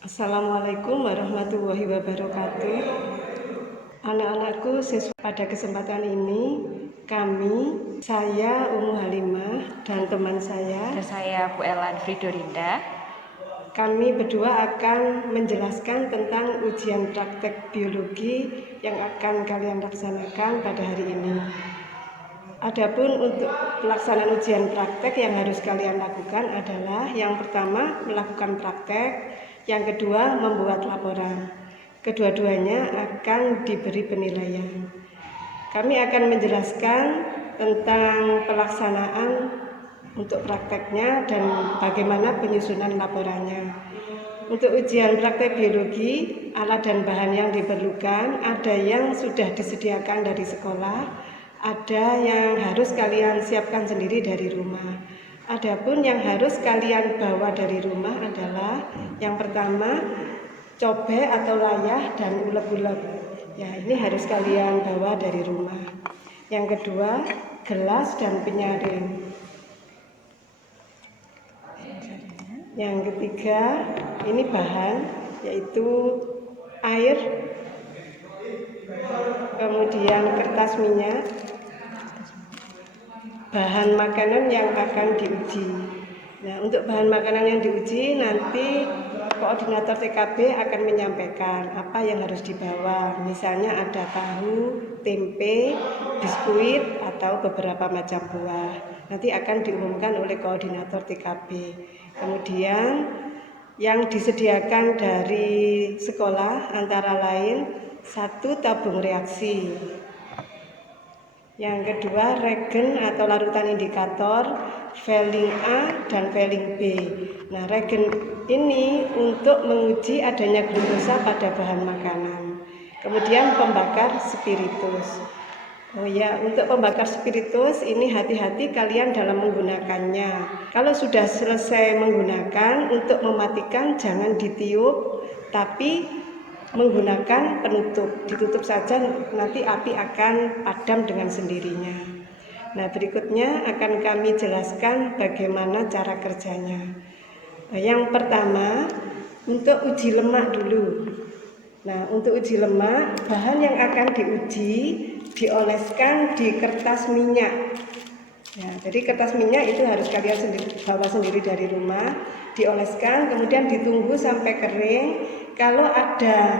Assalamualaikum warahmatullahi wabarakatuh. Anak-anakku, pada kesempatan ini saya Ummu Halimah dan teman saya Dan saya Bu Elan Fridorinda. Kami berdua akan menjelaskan tentang ujian praktek biologi yang akan kalian laksanakan pada hari ini. Adapun untuk pelaksanaan ujian praktek yang harus kalian lakukan adalah yang pertama melakukan praktek, yang kedua membuat laporan. Kedua-duanya akan diberi penilaian. Kami akan menjelaskan tentang pelaksanaan untuk prakteknya dan bagaimana penyusunan laporannya. Untuk ujian praktek biologi, alat dan bahan yang diperlukan ada yang sudah disediakan dari sekolah, ada yang harus kalian siapkan sendiri dari rumah. Adapun yang harus kalian bawa dari rumah adalah yang pertama cobek atau layah dan ulek-ulek. Ya, ini harus kalian bawa dari rumah. Yang kedua, gelas dan penyaring. Yang ketiga, ini bahan yaitu air, kemudian kertas minyak, bahan makanan yang akan diuji. Nah, untuk bahan makanan yang diuji nanti koordinator TKB akan menyampaikan apa yang harus dibawa. Misalnya ada tahu, tempe, biskuit, atau beberapa macam buah. Nanti akan diumumkan oleh koordinator TKB. Kemudian yang disediakan dari sekolah antara lain 1 tabung reaksi. Yang kedua, regen atau larutan indikator, Velling A dan Velling B. Nah, regen ini untuk menguji adanya glukosa pada bahan makanan. Kemudian pembakar spiritus. Oh ya, untuk pembakar spiritus ini hati-hati kalian dalam menggunakannya. Kalau sudah selesai menggunakan, untuk mematikan jangan ditiup, tapi menggunakan penutup, ditutup saja, nanti api akan padam dengan sendirinya. Nah, berikutnya akan kami jelaskan bagaimana cara kerjanya. Yang pertama, untuk uji lemak dulu. Nah, untuk uji lemak, bahan yang akan diuji dioleskan di kertas minyak. Ya, jadi kertas minyak itu harus kalian bawa sendiri dari rumah, dioleskan, kemudian ditunggu sampai kering. Kalau ada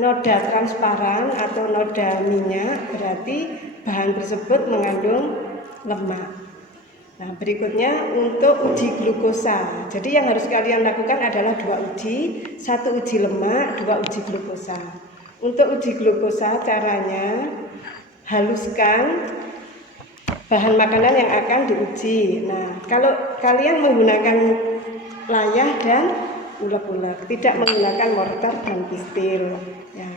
noda transparan atau noda minyak, berarti bahan tersebut mengandung lemak. Nah, berikutnya untuk uji glukosa. Jadi yang harus kalian lakukan adalah 2 uji, 1 uji lemak, 2 uji glukosa. Untuk uji glukosa caranya haluskan bahan makanan yang akan diuji. Nah, kalau kalian menggunakan layah dan ulek-ulek, tidak menggunakan mortar dan pistil. Ya.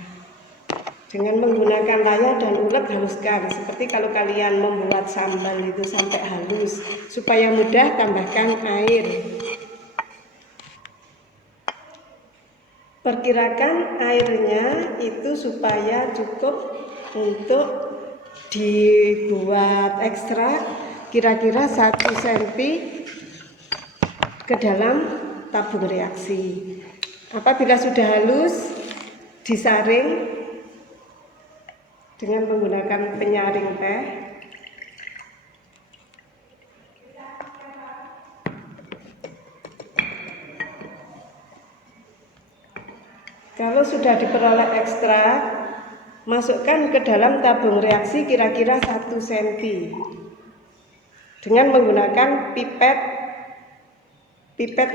Dengan menggunakan layah dan ulek haluskan, seperti kalau kalian membuat sambal itu sampai halus. Supaya mudah, tambahkan air. Perkirakan airnya itu supaya cukup untuk dibuat ekstrak kira-kira 1 cm ke dalam tabung reaksi. Apabila sudah halus, disaring dengan menggunakan penyaring teh. Kalau sudah diperoleh ekstrak, masukkan ke dalam tabung reaksi kira-kira 1 cm dengan menggunakan pipet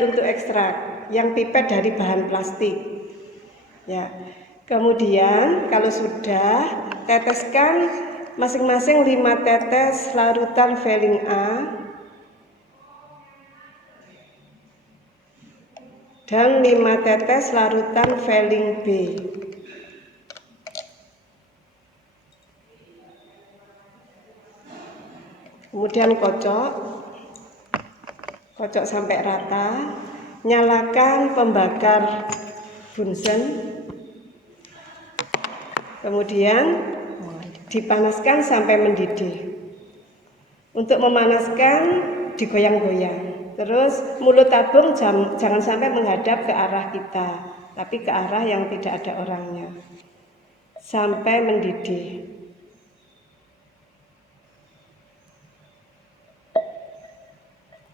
untuk ekstrak, yang pipet dari bahan plastik. Ya. Kemudian kalau sudah, teteskan masing-masing 5 tetes larutan Velling A dan 5 tetes larutan Velling B. Kemudian kocok sampai rata. Nyalakan pembakar bunsen. Kemudian dipanaskan sampai mendidih. Untuk memanaskan digoyang-goyang. Terus mulut tabung jangan sampai menghadap ke arah kita, tapi ke arah yang tidak ada orangnya. Sampai mendidih.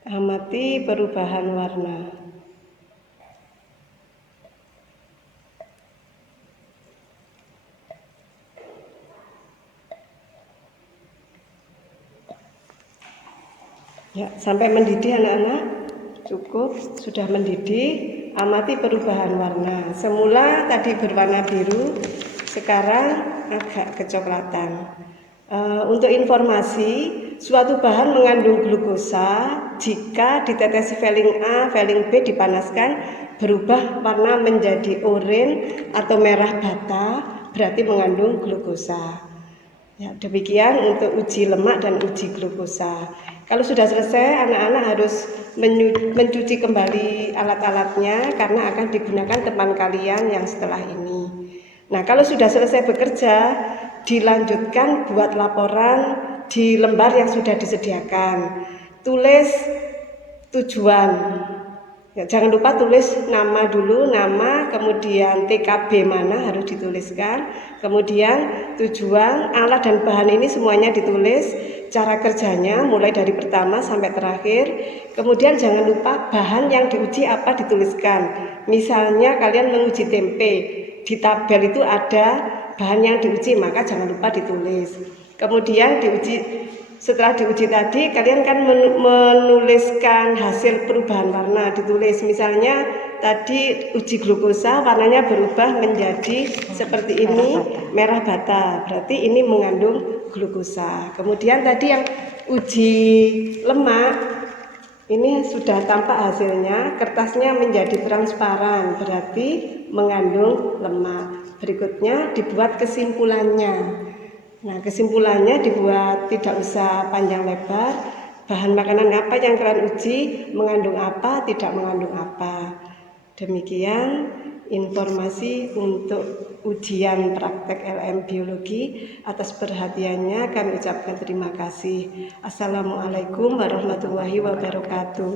Amati perubahan warna. Ya, sampai mendidih anak-anak. Cukup, sudah mendidih. Amati perubahan warna. Semula tadi berwarna biru, sekarang agak kecoklatan. Untuk informasi, suatu bahan mengandung glukosa jika ditetesi veling A, veling B dipanaskan berubah warna menjadi oranye atau merah bata, berarti mengandung glukosa. Ya, demikian untuk uji lemak dan uji glukosa. Kalau sudah selesai, anak-anak harus mencuci kembali alat-alatnya karena akan digunakan teman kalian yang setelah ini. Nah, kalau sudah selesai bekerja, dilanjutkan buat laporan di lembar yang sudah disediakan. Tulis tujuan. Ya, jangan lupa tulis nama dulu, nama, kemudian TKB mana harus dituliskan, kemudian tujuan, alat dan bahan ini semuanya ditulis, cara kerjanya mulai dari pertama sampai terakhir, kemudian jangan lupa bahan yang diuji apa dituliskan. Misalnya kalian menguji tempe, di tabel itu ada bahan yang diuji, maka jangan lupa ditulis. Kemudian setelah diuji tadi, kalian kan menuliskan hasil perubahan warna, ditulis. Misalnya tadi uji glukosa, warnanya berubah menjadi seperti ini, merah bata, berarti ini mengandung glukosa. Kemudian tadi yang uji lemak, ini sudah tampak hasilnya, kertasnya menjadi transparan, berarti mengandung lemak. Berikutnya dibuat kesimpulannya. Nah, kesimpulannya dibuat tidak usah panjang lebar. Bahan makanan apa yang kalian uji, mengandung apa, tidak mengandung apa. Demikian informasi untuk ujian praktek LM Biologi. Atas perhatiannya kami ucapkan terima kasih. Assalamualaikum warahmatullahi wabarakatuh.